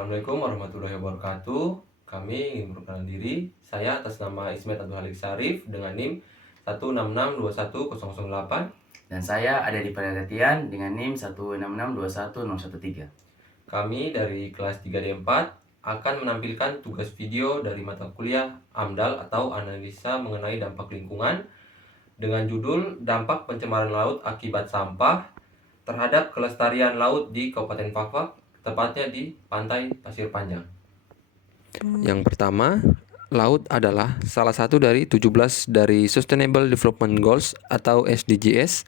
Assalamualaikum warahmatullahi wabarakatuh. Kami ingin memperkenalkan diri. Saya atas nama Ismet Abdul Halik Syarif dengan NIM 166211008. Dan saya ada di penelitian dengan NIM 166211013. Kami dari kelas 3D4 akan menampilkan tugas video dari mata kuliah AMDAL atau Analisa Mengenai Dampak Lingkungan dengan judul Dampak Pencemaran Laut Akibat Sampah Terhadap Kelestarian Laut di Kabupaten Fak-Fak, tepatnya di Pantai Pasir Panjang. Yang pertama, laut adalah salah satu dari 17 dari Sustainable Development Goals atau SDGs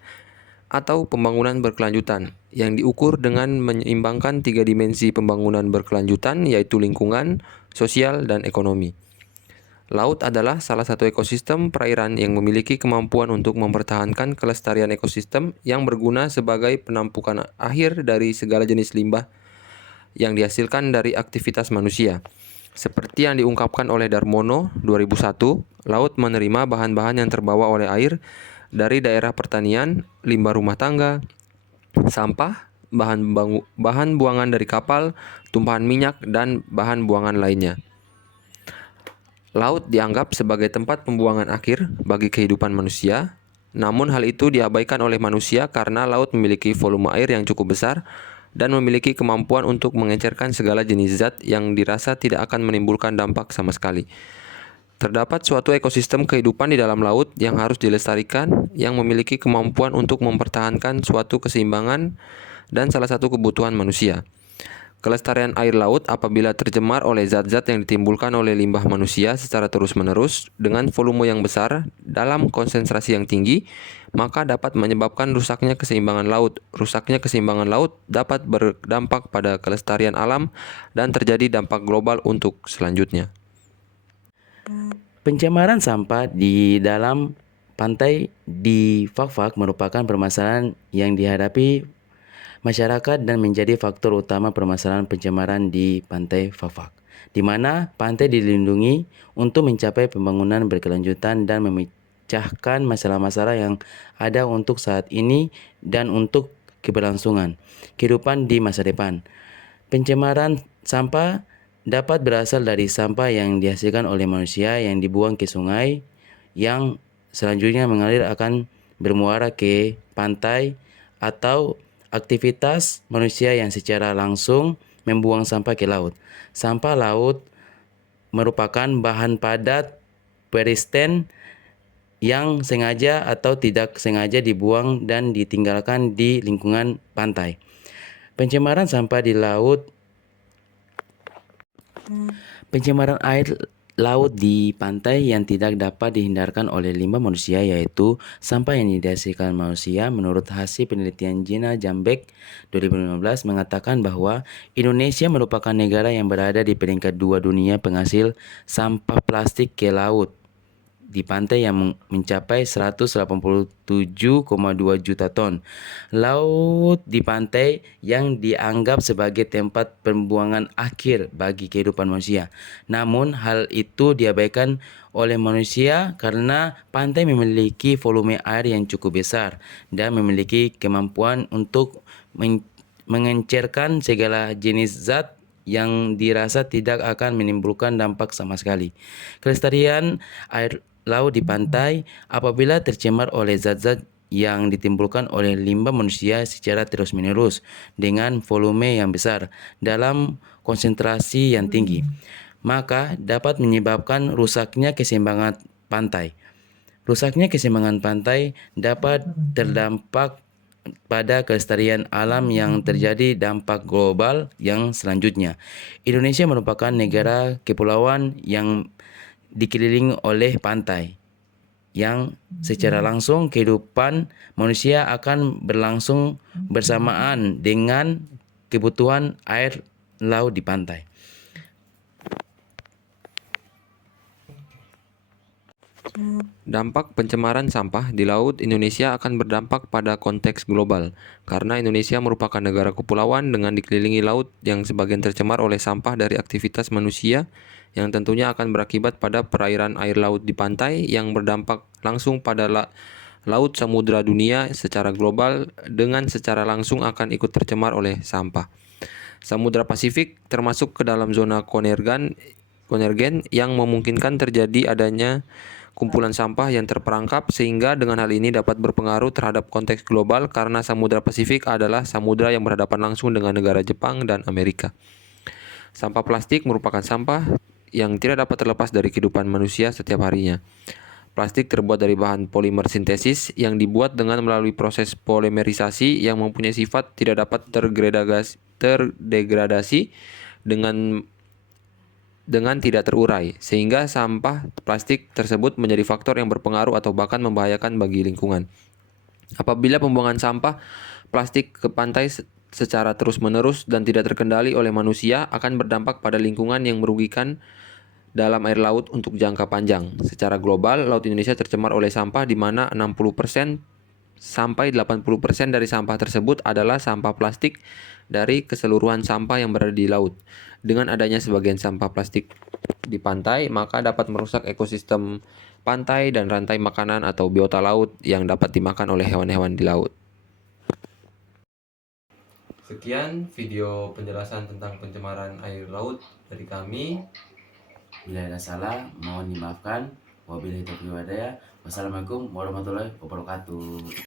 atau pembangunan berkelanjutan yang diukur dengan menyeimbangkan 3 dimensi pembangunan berkelanjutan yaitu lingkungan, sosial, dan ekonomi. Laut adalah salah satu ekosistem perairan yang memiliki kemampuan untuk mempertahankan kelestarian ekosistem yang berguna sebagai penampungan akhir dari segala jenis limbah yang dihasilkan dari aktivitas manusia. Seperti yang diungkapkan oleh Darmono 2001, laut menerima bahan-bahan yang terbawa oleh air dari daerah pertanian, limbah rumah tangga, sampah, bahan buangan dari kapal, tumpahan minyak, dan bahan buangan lainnya. Laut dianggap sebagai tempat pembuangan akhir bagi kehidupan manusia, namun hal itu diabaikan oleh manusia karena laut memiliki volume air yang cukup besar dan memiliki kemampuan untuk mengecerkan segala jenis zat yang dirasa tidak akan menimbulkan dampak sama sekali. Terdapat suatu ekosistem kehidupan di dalam laut yang harus dilestarikan, yang memiliki kemampuan untuk mempertahankan suatu keseimbangan dan salah satu kebutuhan manusia. Kelestarian air laut apabila tercemar oleh zat-zat yang ditimbulkan oleh limbah manusia secara terus-menerus dengan volume yang besar dalam konsentrasi yang tinggi, maka dapat menyebabkan rusaknya keseimbangan laut. Rusaknya keseimbangan laut dapat berdampak pada kelestarian alam dan terjadi dampak global untuk selanjutnya. Pencemaran sampah di dalam pantai di Fak-Fak merupakan permasalahan yang dihadapi masyarakat dan menjadi faktor utama permasalahan pencemaran di pantai Fak-Fak, di mana pantai dilindungi untuk mencapai pembangunan berkelanjutan dan memecahkan masalah-masalah yang ada untuk saat ini dan untuk keberlangsungan kehidupan di masa depan. Pencemaran sampah dapat berasal dari sampah yang dihasilkan oleh manusia yang dibuang ke sungai yang selanjutnya mengalir akan bermuara ke pantai atau aktivitas manusia yang secara langsung membuang sampah ke laut. Sampah laut merupakan bahan padat peristen yang sengaja atau tidak sengaja dibuang dan ditinggalkan di lingkungan pantai. Pencemaran sampah di laut Pencemaran air laut di pantai yang tidak dapat dihindarkan oleh limbah manusia yaitu sampah yang dihasilkan manusia. Menurut hasil penelitian Gina Jambek 2015 mengatakan bahwa Indonesia merupakan negara yang berada di peringkat 2 dunia penghasil sampah plastik ke laut di pantai yang mencapai 187,2 juta ton. Laut di pantai yang dianggap sebagai tempat pembuangan akhir bagi kehidupan manusia. Namun hal itu diabaikan oleh manusia karena pantai memiliki volume air yang cukup besar dan memiliki kemampuan untuk mengencerkan segala jenis zat yang dirasa tidak akan menimbulkan dampak sama sekali. Kelestarian air laut di pantai apabila tercemar oleh zat-zat yang ditimbulkan oleh limbah manusia secara terus-menerus dengan volume yang besar dalam konsentrasi yang tinggi, maka dapat menyebabkan rusaknya keseimbangan pantai. Rusaknya keseimbangan pantai dapat terdampak pada kelestarian alam yang terjadi dampak global yang selanjutnya. Indonesia merupakan negara kepulauan yang dikelilingi oleh pantai yang secara langsung kehidupan manusia akan berlangsung bersamaan dengan kebutuhan air laut di pantai. Dampak pencemaran sampah di laut Indonesia akan berdampak pada konteks global, karena Indonesia merupakan negara kepulauan dengan dikelilingi laut yang sebagian tercemar oleh sampah dari aktivitas manusia, yang tentunya akan berakibat pada perairan air laut di pantai yang berdampak langsung pada laut samudra dunia secara global dengan secara langsung akan ikut tercemar oleh sampah. Samudra Pasifik termasuk ke dalam zona konvergen yang memungkinkan terjadi adanya kumpulan sampah yang terperangkap, sehingga dengan hal ini dapat berpengaruh terhadap konteks global karena Samudra Pasifik adalah samudra yang berhadapan langsung dengan negara Jepang dan Amerika. Sampah plastik merupakan sampah yang tidak dapat terlepas dari kehidupan manusia setiap harinya. Plastik terbuat dari bahan polimer sintesis yang dibuat dengan melalui proses polimerisasi yang mempunyai sifat tidak dapat terdegradasi dengan tidak terurai, sehingga sampah plastik tersebut menjadi faktor yang berpengaruh atau bahkan membahayakan bagi lingkungan. Apabila pembuangan sampah plastik ke pantai secara terus-menerus dan tidak terkendali oleh manusia akan berdampak pada lingkungan yang merugikan dalam air laut untuk jangka panjang. Secara global, Laut Indonesia tercemar oleh sampah di mana 60% sampai 80% dari sampah tersebut adalah sampah plastik dari keseluruhan sampah yang berada di laut. Dengan adanya sebagian sampah plastik di pantai, maka dapat merusak ekosistem pantai dan rantai makanan atau biota laut yang dapat dimakan oleh hewan-hewan di laut. Sekian video penjelasan tentang pencemaran air laut dari kami. Bila ada salah, mohon dimaafkan. Wabillahi taufiq wal hidayah. Wassalamualaikum warahmatullahi wabarakatuh.